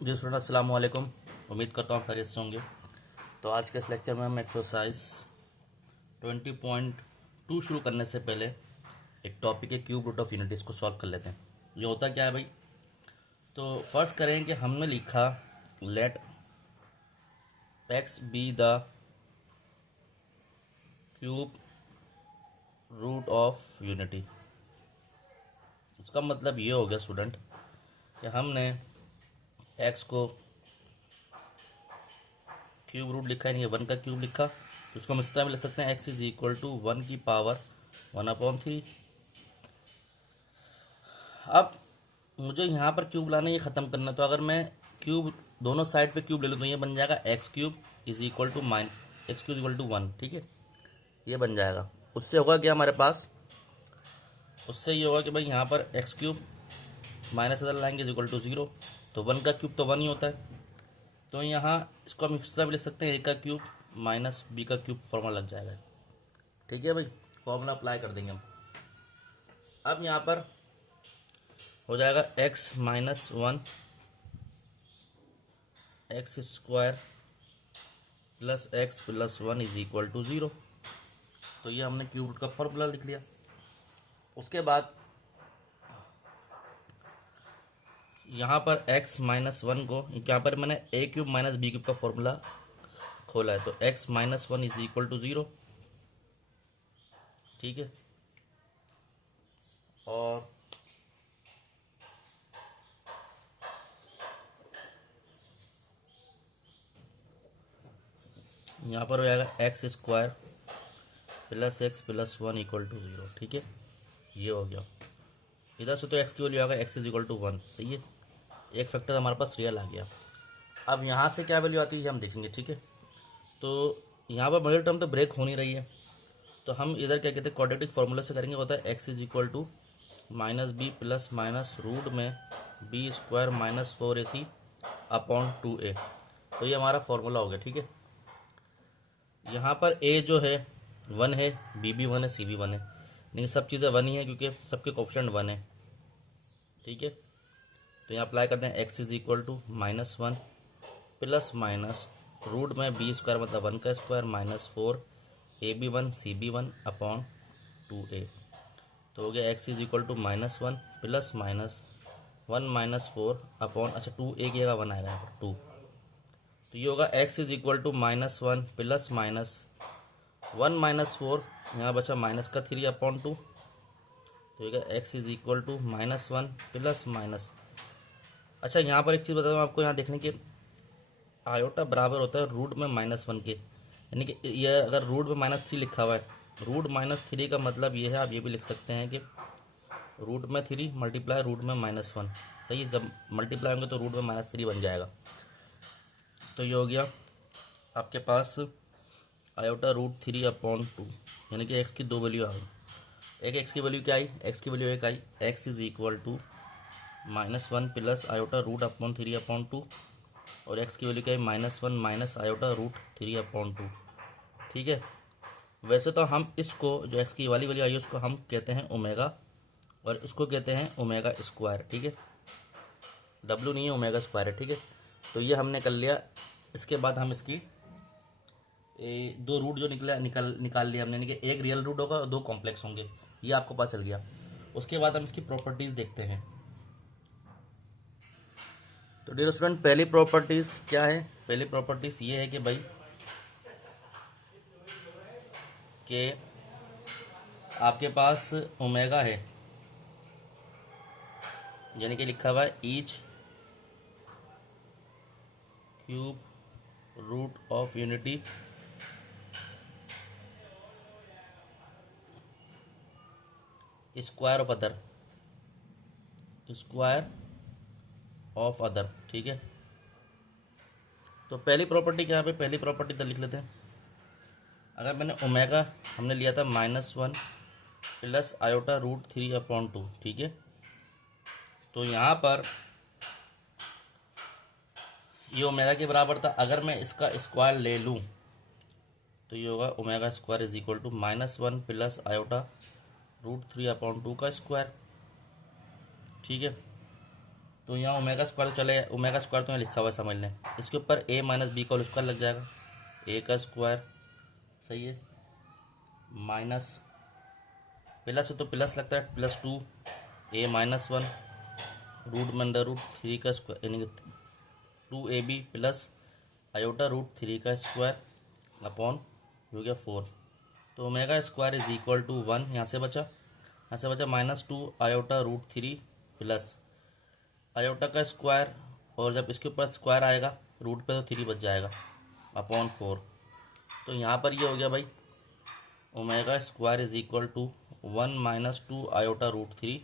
जी student अस्सलाम वालेकुम। उम्मीद करता हूँ खैरियत से होंगे। तो आज के इस लेक्चर में हम एक्सरसाइज 20.2 शुरू करने से पहले एक टॉपिक है क्यूब रूट ऑफ यूनिट, इसको सॉल्व कर लेते हैं। ये होता क्या है भाई? तो फर्स्ट करें कि हमने लिखा let x be the cube root of unity. इसका मतलब ये हो गया स्टूडेंट कि हमने एक्स को क्यूब रूट लिखा है, नहीं वन का क्यूब लिखा, तो उसको हम इस तरह में लिख सकते हैं एक्स इज इक्वल टू 1 की पावर 1/3। अब मुझे यहाँ पर क्यूब लाना, ये ख़त्म करना, तो अगर मैं क्यूब दोनों साइड पे क्यूब ले लूँ तो ये बन जाएगा x cube is equal to x cube equal to 1। ठीक है, ये बन जाएगा। उससे होगा क्या हमारे पास? उससे ये होगा कि भाई यहाँ पर एक्स क्यूब माइनस इधर लाएंगे इज इक्वल टू 0, तो 1 का क्यूब तो 1 ही होता है। तो यहाँ इसको हम इस तरह भी लिख सकते हैं, ए का क्यूब माइनस बी का क्यूब, फॉर्मूला लग जाएगा। ठीक है भाई, फॉर्मूला अप्लाई कर देंगे हम। अब यहाँ पर हो जाएगा x minus 1 x square plus x plus 1 is equal to 0। तो ये हमने क्यूब रूट का फॉर्मूला लिख लिया। उसके बाद यहाँ पर एक्स माइनस 1 को, यहाँ पर मैंने a cube minus b cube का फॉर्मूला खोला है, तो x minus 1 is equal to 0। ठीक है, और यहाँ पर हो जाएगा x square plus x plus 1 equal to 0। ठीक है, ये हो गया। इधर से तो एक्स की वैल्यू आ गया एक्स इज इक्वल टू 1। सही है, एक फैक्टर हमारे पास रियल आ गया। अब यहाँ से क्या वैल्यू आती है हम देखेंगे। ठीक है, तो यहाँ पर मिडिल टर्म तो ब्रेक हो नहीं रही है, तो हम इधर क्या कहते हैं क्वाड्रेटिक फार्मूला से करेंगे। होता है x is equal to minus b plus minus root में b square minus 4ac upon 2a। तो ये हमारा फार्मूला हो गया। ठीक है, यहाँ पर a जो है 1 है, b भी 1 है, c भी 1 है, लेकिन सब चीज़ें 1 ही है क्योंकि सबके कोफिशिएंट 1 है। ठीक है, तो यहाँ अप्लाई करते हैं x is equal to minus 1 plus minus root में बी स्क्वायर मतलब 1 का square minus 4 a b 1 c b 1 upon 2a। तो हो गया x is equal to minus 1 plus minus 1 minus 4 upon, अच्छा 2a की जगह 1 आएगा यहाँ पर 2। तो ये होगा x is equal to minus 1 plus minus 1 minus 4, यहाँ बचा माइनस का 3 अपॉन 2। तो होगा x is equal to minus 1 plus minus, अच्छा यहाँ पर एक चीज़ बता दूँ आपको, यहाँ देखने के आयोटा बराबर होता है रूट में -1 के, यानी कि ये अगर रूट में -3 लिखा हुआ है, रूट -3 का मतलब ये है, आप ये भी लिख सकते हैं कि रूट में 3 मल्टीप्लाई रूट में -1। सही है, जब मल्टीप्लाई होंगे तो रूट में -3 बन जाएगा। तो ये हो गया आपके पास आयोटा रूट 3 अपॉन 2, यानी कि एक्स की दो वैल्यू आ गई। एक एक्स की वैल्यू क्या आई? एक्स की वैल्यू एक आई, x is equal to -1 plus iota root upon 3 upon 2, और एक्स की वैल्यू क्या है? -1 माइनस आयोटा रूट 3 अपॉन 2। ठीक है, वैसे तो हम इसको जो एक्स की वाली वैल्यू आई है उसको हम कहते हैं ओमेगा, और इसको कहते हैं ओमेगा स्क्वायर। ठीक है, डब्ल्यू नहीं है, ओमेगा स्क्वायर है। ठीक है, तो ये हमने कर लिया। इसके बाद हम इसकी दो रूट जो निकाल लिया हमने, यानी कि एक रियल रूट होगा और दो कॉम्प्लेक्स होंगे, ये आपको पता चल गया। उसके बाद हम इसकी प्रॉपर्टीज़ देखते हैं। तो डियर स्टूडेंट, पहली प्रॉपर्टीज़ क्या है? पहली प्रॉपर्टीज़ ये है कि भाई कि आपके पास ओमेगा है, यानी कि लिखा हुआ है each cube root of unity square of other, square of other. ठीक है, तो पहली प्रॉपर्टी क्या है? पहली प्रॉपर्टी तो लिख लेते हैं। अगर मैंने ओमेगा हमने लिया था -1 प्लस आयोटा रूट 3 अपॉन 2। ठीक है, तो यहाँ पर ये ओमेगा के बराबर था। अगर मैं इसका स्क्वायर ले लूँ तो ये होगा omega square is equal to -1 plus iota root 3 upon 2 का स्क्वायर। ठीक है, तो यहाँ ओमेगा स्क्वायर चले, ओमेगा स्क्वायर तो यहाँ लिखा हुआ है समझ लें, इसके ऊपर ए माइनस बी का होल स्क्वायर लग जाएगा, ए का स्क्वायर, सही है, माइनस प्लस है तो प्लस लगता है, प्लस 2 ए माइनस 1 रूट में अंडर रूट 3 का स्क्वायर यानी कि 2ab प्लस आयोटा रूट 3 का स्क्वायर अपॉन हो गया 4। तो omega square is equal to 1, यहाँ से बचा -2 आयोटा रूट 3 प्लस आयोटा का स्क्वायर, और जब इसके ऊपर स्क्वायर आएगा रूट पे तो 3 बच जाएगा अपॉन 4। तो यहाँ पर ये हो गया भाई omega square is equal to 1 - 2 iota root 3,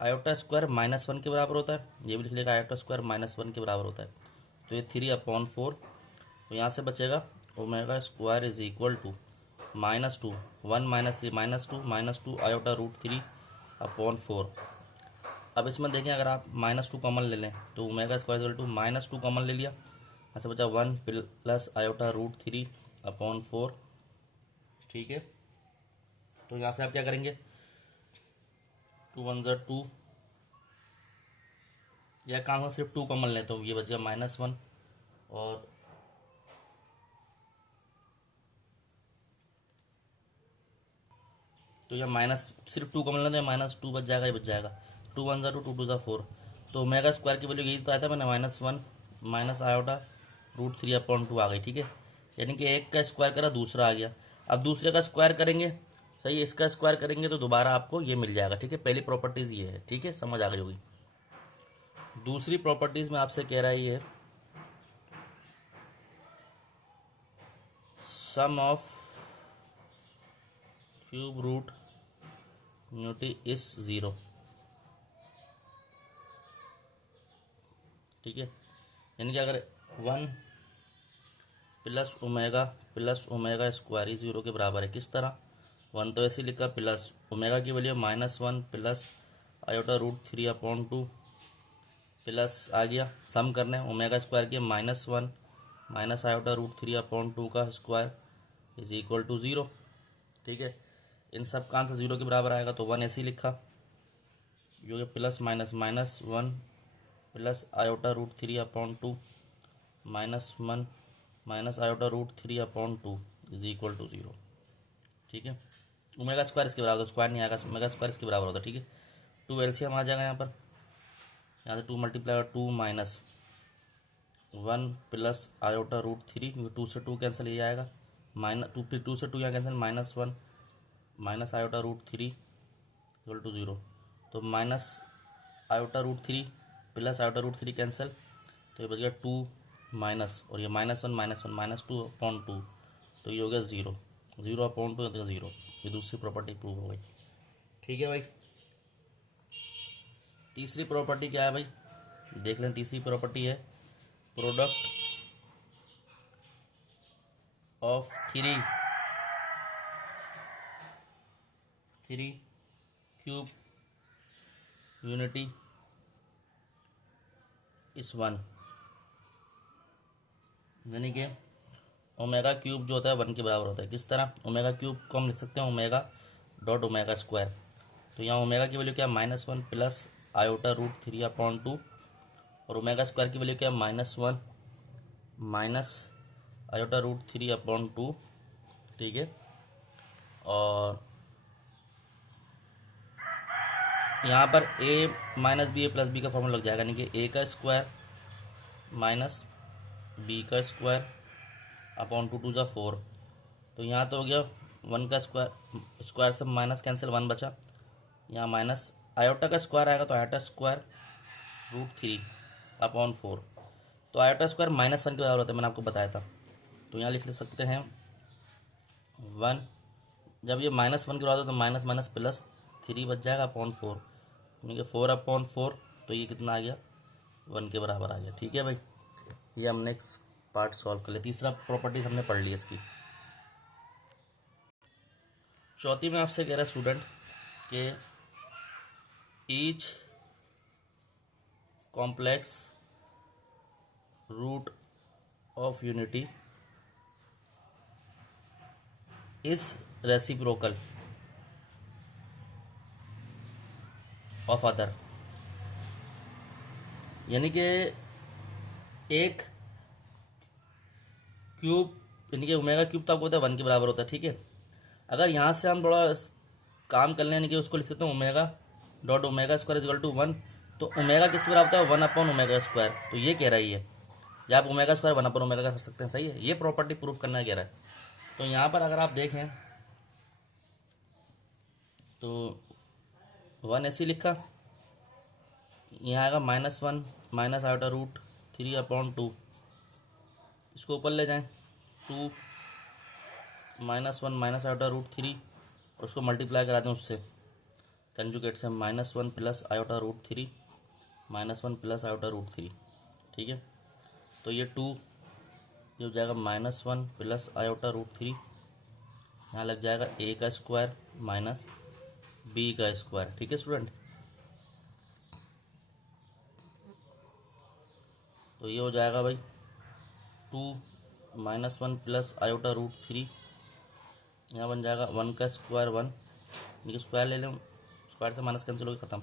iota square -1 के बराबर होता है, ये भी लिख लेगा आयोटा स्क्वायर -1 के बराबर होता है, तो ये 3/4। तो यहाँ से बचेगा omega square is equal to -2 1 - 3 -2 iota root 3/4। अब इसमें देखें अगर आप -2 कॉमन ले लें तो omega square equal to -2 common ले लिया, ऐसे बचा 1 प्लस आयोटा रूट 3/4, ठीक है। तो यहाँ से आप क्या करेंगे, 2 1 ज़ा 2, या काम में सिर्फ 2 कॉमन लेते हो, ये बच गया -1, और तो यह माइनस सिर्फ 2 कॉमन लेते हैं, -2 बच जाएगा, ये बच जाएगा 2 1 ज़ा 2 2 2 ज़ा 4। तो ओमेगा स्क्वायर की वैल्यू यही तो आया था मैंने, -1 माइनस आयोटा रूट 3/2 आ गई, ठीक है। यानी कि एक का स्क्वायर करा दूसरा आ गया, अब दूसरे का स्क्वायर करेंगे, सही है, इसका स्क्वायर करेंगे तो दोबारा आपको ये मिल जाएगा, ठीक है। पहली प्रॉपर्टीज़ ये है, ठीक है, समझ आ गई होगी। दूसरी प्रॉपर्टीज़ में आपसे कह रहा है ये sum of cube root unity is 0, ठीक है। यानी कि अगर 1 प्लस ओमेगा स्क्वायर ही 0 के बराबर है, किस तरह, 1 तो ऐसे लिखा, प्लस ओमेगा की value -1 plus iota root 3/2 plus आ गया, सम करने ओमेगा स्क्वायर के -1 माइनस आयोटा रूट 3/2 का स्क्वायर इज इक्वल टू 0, ठीक है। इन सब का आंसर 0 के बराबर आएगा, तो 1 ऐसे ही लिखा, जो कि plus -1 plus iota root 3/2 -1 minus iota root 3/2 is equal to 0, ठीक है। ओमेगा स्क्वायर इसके बराबर, स्क्वायर नहीं आएगा, ओमेगा स्क्वायर इसके बराबर होता है, ठीक है। 2 एलसीएम आ जाएगा यहाँ पर, यहाँ से 2 मल्टीप्लाई 2 -1 प्लस आयोटा रूट 3, 2 से 2 कैंसिल, ये आएगा -2, फिर 2 से 2 यहाँ cancel, -1 minus iota root 3 equal to 0। तो minus iota root 3 plus iota root 3 cancel, तो ये बच गया 2 माइनस, और ये -1 -2/2, तो ये हो गया 0/2 तो 0। ये दूसरी प्रॉपर्टी प्रूव हो गई, ठीक है भाई। तीसरी प्रॉपर्टी क्या है भाई, देख लें। तीसरी प्रॉपर्टी है product of three cube unity इस 1, यानी कि ओमेगा क्यूब जो होता है 1 के बराबर होता है, किस तरह, ओमेगा क्यूब को हम लिख सकते हैं ओमेगा डॉट ओमेगा स्क्वायर। तो यहाँ ओमेगा की वैल्यू क्या है, -1 प्लस आयोटा रूट 3/2, और ओमेगा स्क्वायर की वैल्यू क्या है, -1 माइनस आयोटा रूट 3/2, ठीक है। और यहाँ पर a minus b, a plus b का फॉर्मूला लग जाएगा, यानी कि a का स्क्वायर माइनस b का स्क्वायर अपॉन 2 2 ज़ा 4। तो यहाँ तो हो गया 1 का स्क्वायर से माइनस कैंसिल, 1 बचा, यहाँ माइनस आयोटा का स्क्वायर आएगा, तो आयोटा स्क्वायर रूट 3/4। तो आयोटा स्क्वायर -1 के बराबर होता है, मैंने आपको बताया था। तो यहाँ लिख सकते हैं 1, जब ये -1 के बराबर तो माइनस माइनस प्लस 3 बच जाएगा अपॉन 4, यानी कि 4/4, तो ये कितना आ गया, 1 के बराबर आ गया, ठीक है भाई। ये हमने एक पार्ट सॉल्व कर लिया, तीसरा प्रॉपर्टीज हमने पढ़ ली इसकी। चौथी में आपसे कह रहा है स्टूडेंट कि each complex root of unity is reciprocal of other, यानी कि एक क्यूब यानी कि ओमेगा क्यूब तो आपको पता है 1 के बराबर होता है, ठीक है। अगर यहाँ से हम थोड़ा काम कर लें, यानी कि उसको लिख सकते हैं omega dot omega square equal to 1, तो ओमेगा किसके बराबर होता है 1 अपॉन ओमेगा स्क्वायर, तो ये कह रहा है ये, या आप ओमेगा स्क्वायर 1 अपॉन ओमेगा कर सकते हैं, सही है। ये प्रॉपर्टी प्रूफ करना कह रहा है। तो यहाँ पर अगर आप देखें तो 1 ऐसे लिखा, यहाँ आएगा -1 माइनस आयोटा रूट 3 अपॉन 2, इसको ऊपर ले जाएं 2 -1 माइनस आयोटा रूट 3 और उसको मल्टीप्लाई करा दें उससे कंजुगेट से, -1 plus iota root 3 -1 plus iota root 3, ठीक है। तो ये 2 ये हो जाएगा -1 प्लस आयोटा रूट 3, यहाँ लग जाएगा a का स्क्वायर माइनस b का स्क्वायर, ठीक है स्टूडेंट। तो ये हो जाएगा भाई 2 -1 प्लस आयोटा रूट 3, यहाँ बन जाएगा 1 का स्क्वायर 1, यानी स्क्वायर ले लें, स्क्वायर से माइनस कैंसिल होकर ख़त्म,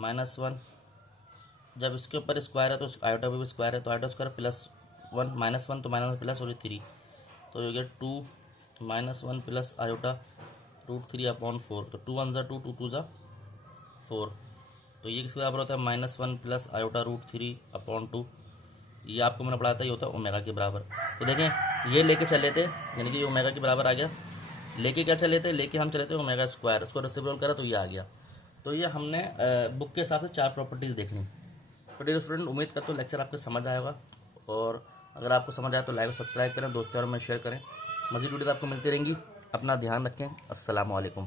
-1 जब इसके ऊपर स्क्वायर है तो आयोटा भी स्क्वायर है, तो आयोटा स्क्वायर प्लस 1 -1 तो माइनस प्लस और 3, तो हो गया 2 -1 प्लस आयोटा रूट 3 अपॉन 4, तो 2 1 ज़ा 2 2 2 ज़ा 4, तो ये किसके बराबर होता है -1 प्लस आयोटा रूट 3 अपॉन 2, ये आपको मैंने पढ़ाया था, ये होता है ओमेगा के बराबर। तो देखें ये लेके चले थे, यानी कि ये ओमेगा के बराबर आ गया, लेके क्या चले थे, लेके हम चले थे ओमेगा स्क्वायर, उसको रेसिप्रोकल करा तो ये आ गया। तो ये हमने बुक के हिसाब से 4 प्रॉपर्टीज़ देखनी। तो डियर स्टूडेंट, उम्मीद करता हूँ लेक्चर आपको समझ आएगा, और अगर आपको समझ आए तो लाइक और सब्सक्राइब करें, दोस्तों और में शेयर करें। मज़ीद वीडियो आपको मिलती रहेंगी। अपना ध्यान रखें। अस्सलाम वालेकुम।